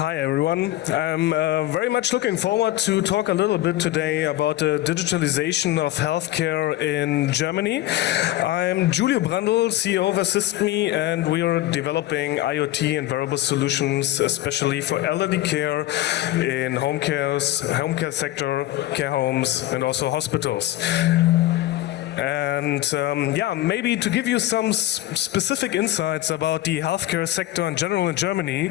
Hi everyone. I'm very much looking forward to talk a little bit today about the digitalization of healthcare in Germany. I'm Julio Brandl, CEO of AssistMe, and we are developing IoT and wearable solutions, especially for elderly care in home care sector, care homes, and also hospitals. And maybe to give you some specific insights about the healthcare sector in general in Germany,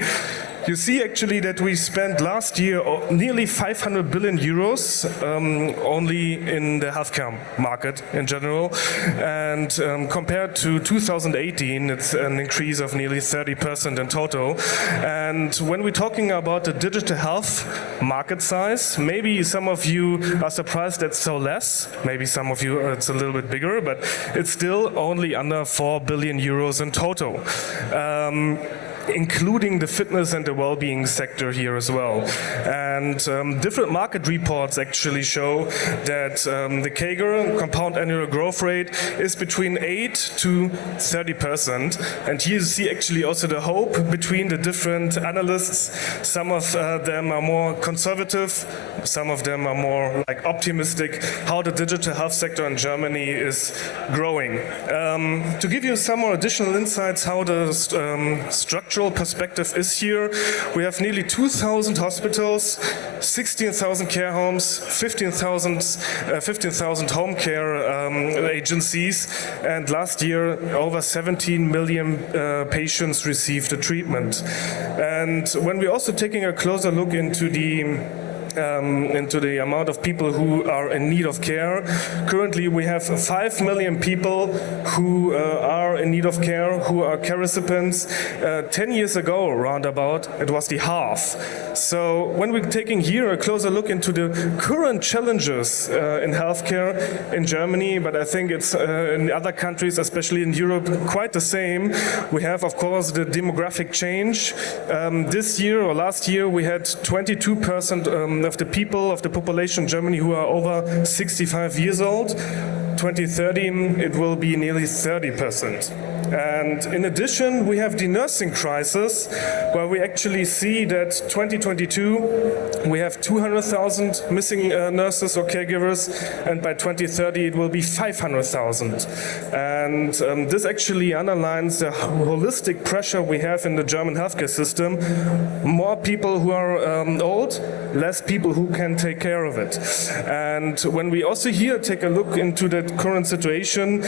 you see actually that we spent last year nearly 500 billion euros only in the healthcare market in general. And compared to 2018, it's an increase of nearly 30% in total. And when we're talking about the digital health market size, maybe some of you are surprised that's so less. Maybe some of you, it's a little bit bigger, but it's still only under 4 billion euros in total. Including the fitness and the well-being sector here as well. And different market reports actually show that the CAGR, compound annual growth rate, is between 8 to 30%. And here you see actually also the hope between the different analysts. Some of them are more conservative, some of them are more like optimistic how the digital health sector in Germany is growing. To give you some more additional insights how the structural perspective is here, we have nearly 2,000 hospitals, 16,000 care homes, 15,000 home care agencies, and last year over 17 million patients received the treatment. And when we're also taking a closer look into the amount of people who are in need of care. Currently we have 5 million people who are in need of care, who are care recipients. 10 years ago, roundabout, it was the half. So when we're taking here a closer look into the current challenges in healthcare in Germany, but I think it's in other countries, especially in Europe, quite the same. We have, of course, the demographic change. This year or last year, we had 22% of the people, of the population in Germany who are over 65 years old. 2030, it will be nearly 30%. And in addition, we have the nursing crisis, where we actually see that 2022, we have 200,000 missing nurses or caregivers, and by 2030, it will be 500,000. And this actually underlines the holistic pressure we have in the German healthcare system. More people who are old, less people who can take care of it. And when we also here take a look into the current situation,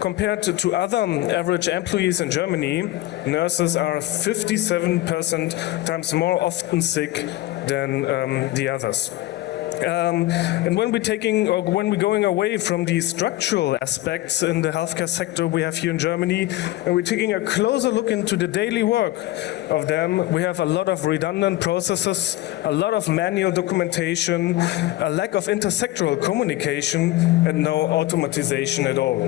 compared to other average employees in Germany, nurses are 57% times more often sick than the others. And when we're going away from the structural aspects in the healthcare sector we have here in Germany, and we're taking a closer look into the daily work of them, we have a lot of redundant processes, a lot of manual documentation, a lack of intersectoral communication, and no automatization at all.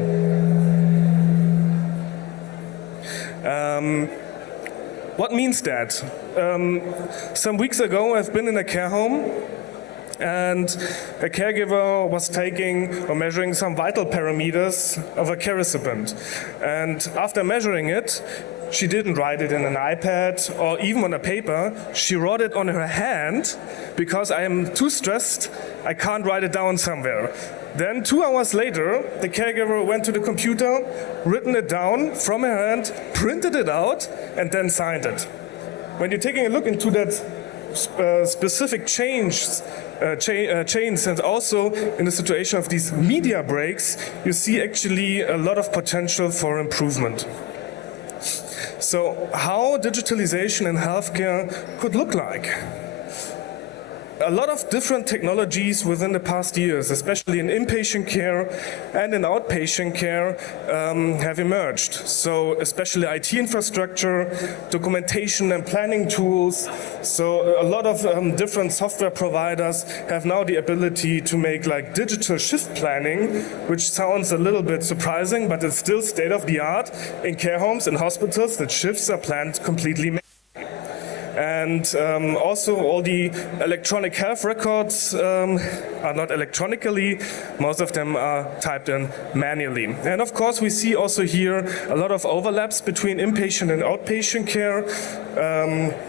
What means that? Some weeks ago I've been in a care home, and a caregiver was taking or measuring some vital parameters of a care recipient. And after measuring it, she didn't write it in an iPad or even on a paper. She wrote it on her hand because I am too stressed, I can't write it down somewhere. Then 2 hours later, the caregiver went to the computer, written it down from her hand, printed it out, and then signed it. When you're taking a look into that specific chains, and also in the situation of these media breaks, you see actually a lot of potential for improvement. So how digitalization in healthcare could look like? A lot of different technologies within the past years, especially in inpatient care and in outpatient care, have emerged. So especially IT infrastructure, documentation and planning tools. So a lot of different software providers have now the ability to make like digital shift planning, which sounds a little bit surprising, but it's still state of the art in care homes and hospitals that shifts are planned completely. And also all the electronic health records are not electronically, most of them are typed in manually. And of course we see also here a lot of overlaps between inpatient and outpatient care,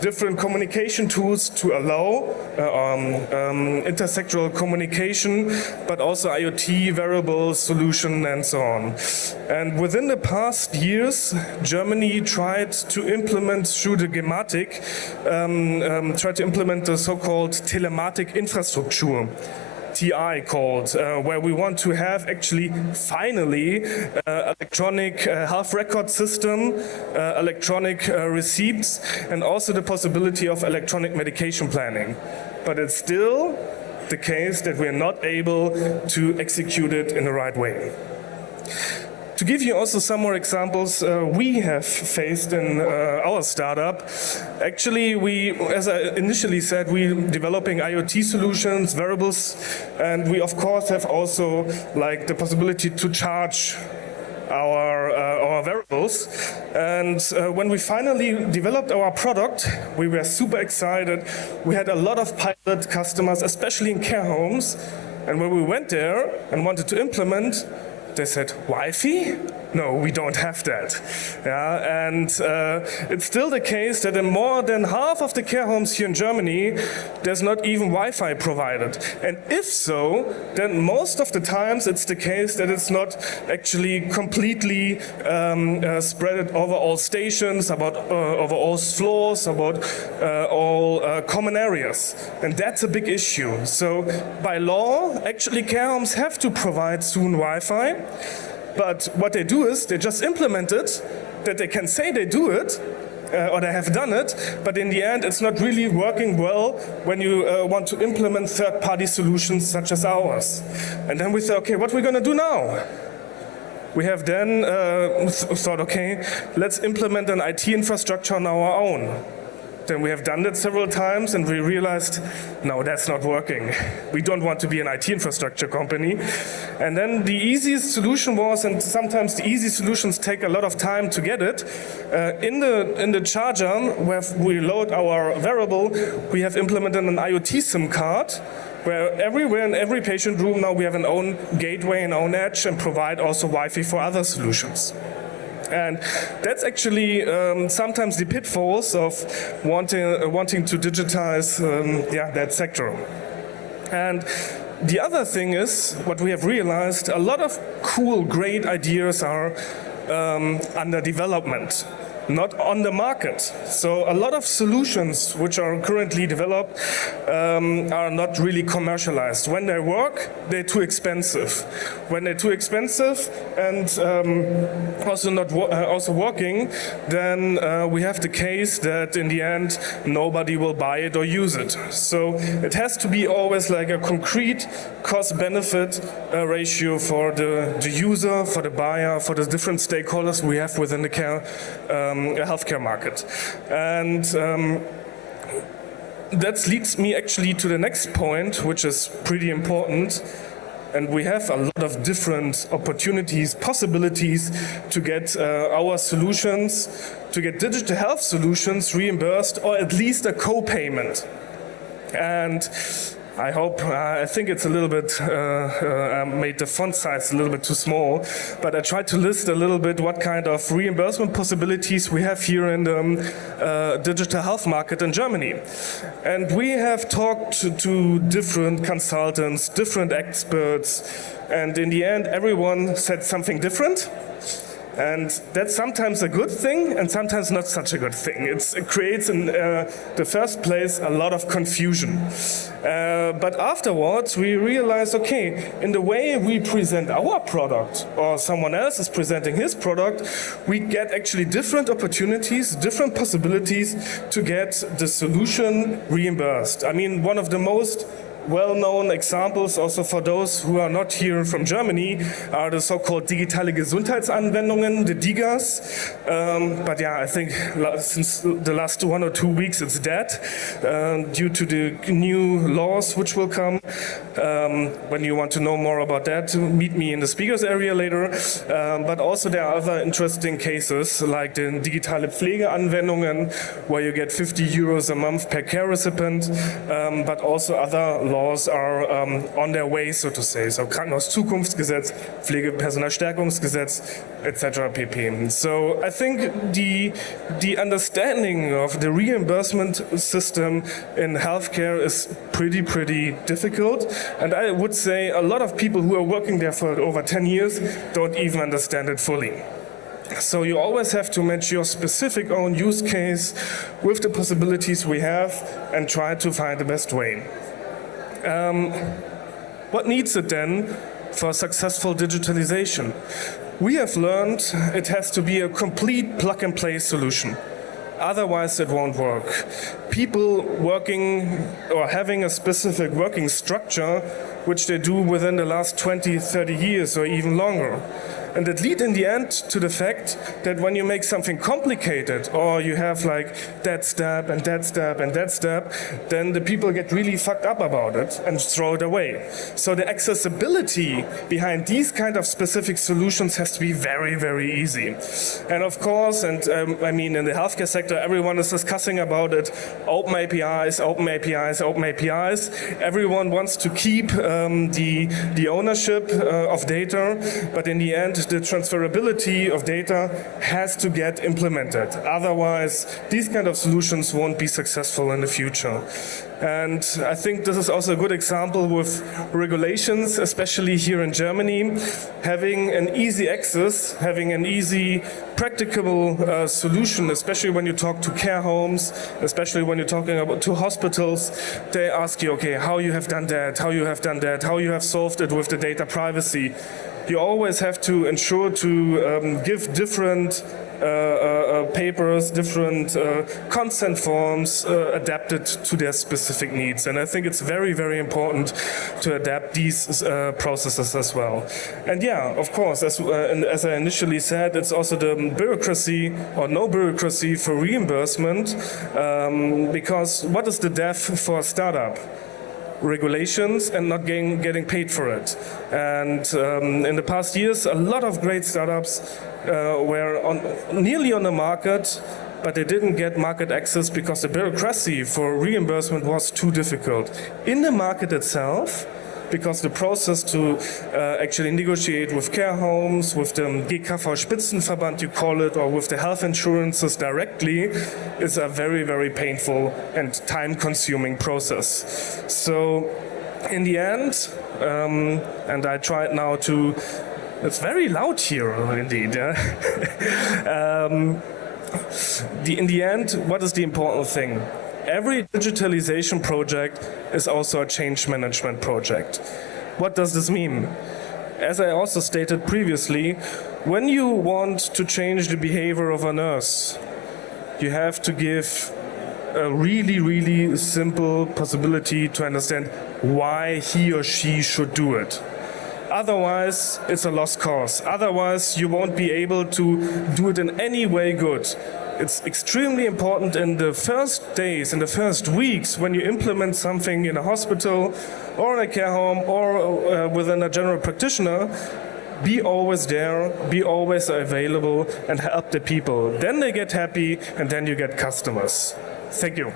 different communication tools to allow intersectoral communication, but also IoT, wearable solution and so on. And within the past years, Germany tried to implement through the Gematik, tried to implement the so-called telematic infrastructure. TI called, where we want to have actually finally electronic health record system, electronic receipts, and also the possibility of electronic medication planning. But it's still the case that we are not able to execute it in the right way. To give you also some more examples we have faced in our startup, actually as I initially said, we're developing IoT solutions, wearables, and we of course have also like the possibility to charge our wearables. And when we finally developed our product, we were super excited. We had a lot of pilot customers, especially in care homes. And when we went there and wanted to implement, they said, Wi-Fi? No, we don't have that. Yeah, and it's still the case that in more than half of the care homes here in Germany, there's not even Wi-Fi provided. And if so, then most of the times it's the case that it's not actually completely spread over all stations, over all floors, about all common areas. And that's a big issue. So by law, actually care homes have to provide soon Wi-Fi. But what they do is they just implement it, that they can say they do it, or they have done it, but in the end it's not really working well when you want to implement third-party solutions such as ours. And then we say, okay, what are we going to do now? We have then thought, okay, let's implement an IT infrastructure on our own. Then we have done that several times and we realized, no, that's not working. We don't want to be an IT infrastructure company. And then the easiest solution was, and sometimes the easy solutions take a lot of time to get it, in the charger where we load our wearable, we have implemented an IoT SIM card, where everywhere in every patient room now we have an own gateway and own edge and provide also Wi-Fi for other solutions. And that's actually sometimes the pitfalls of wanting to digitize that sector. And the other thing is, what we have realized, a lot of cool, great ideas are under development, not on the market. So a lot of solutions which are currently developed are not really commercialized. When they work, they're too expensive. When they're too expensive and also not also working, then we have the case that in the end nobody will buy it or use it. So it has to be always like a concrete cost-benefit ratio for the user, for the buyer, for the different stakeholders we have within the healthcare market. And that leads me actually to the next point, which is pretty important. And we have a lot of different opportunities, possibilities to get our solutions, to get digital health solutions reimbursed, or at least a co-payment. And I think it's a little bit, I made the font size a little bit too small, but I tried to list a little bit what kind of reimbursement possibilities we have here in the digital health market in Germany. And we have talked to different consultants, different experts, and in the end everyone said something different. And that's sometimes a good thing and sometimes not such a good thing. It creates in the first place a lot of confusion. But afterwards we realize, okay, in the way we present our product or someone else is presenting his product, we get actually different opportunities, different possibilities to get the solution reimbursed. I mean, one of the most well-known examples, also for those who are not here from Germany, are the so-called digitale Gesundheitsanwendungen, the DiGAs. But yeah, I think since the last 1 or 2 weeks it's dead due to the new laws which will come. When you want to know more about that, meet me in the speakers area later. But also there are other interesting cases like the digitale Pflegeanwendungen, where you get 50 euros a month per care recipient, but also other laws are on their way, so to say. So Krankenhauszukunftsgesetz, Pflegepersonalstärkungsgesetz, etc. pp. So I think the understanding of the reimbursement system in healthcare is pretty difficult, and I would say a lot of people who are working there for over 10 years don't even understand it fully. So you always have to match your specific own use case with the possibilities we have and try to find the best way. What needs it then for successful digitalization? We have learned it has to be a complete plug-and-play solution. Otherwise it won't work. People working or having a specific working structure which they do within the last 20, 30 years or even longer. And it leads in the end to the fact that when you make something complicated, or you have like that step and that step and that step, then the people get really fucked up about it and throw it away. So the accessibility behind these kind of specific solutions has to be very easy. And of course, I mean in the healthcare sector, everyone is discussing about it, open APIs, open APIs, open APIs. Everyone wants to keep the ownership of data, but in the end, the transferability of data has to get implemented. Otherwise, these kind of solutions won't be successful in the future. And I think this is also a good example with regulations, especially here in Germany, having an easy access, having an easy practicable solution, especially when you talk to care homes, especially when you're talking about to hospitals. They ask you, okay, how you have done that, how you have done that, how you have solved it with the data privacy. You always have to ensure to give different papers, different consent forms adapted to their specific needs. And I think it's very important to adapt these processes as well. And yeah, of course, as I initially said, it's also the bureaucracy or no bureaucracy for reimbursement, because what is the death for a startup? Regulations and not getting paid for it. And in the past years, a lot of great startups were nearly on the market, but they didn't get market access because the bureaucracy for reimbursement was too difficult. In the market itself, because the process to actually negotiate with care homes, with the GKV Spitzenverband you call it, or with the health insurances directly, is a very painful and time-consuming process. So in the end, and I tried now to, it's very loud here indeed, yeah? In the end, what is the important thing? Every digitalization project is also a change management project. What does this mean? As I also stated previously, when you want to change the behavior of a nurse, you have to give a really simple possibility to understand why he or she should do it. Otherwise, it's a lost cause. Otherwise, you won't be able to do it in any way good. It's extremely important in the first days, in the first weeks, when you implement something in a hospital or in a care home or within a general practitioner, be always there, be always available and help the people. Then they get happy and then you get customers. Thank you.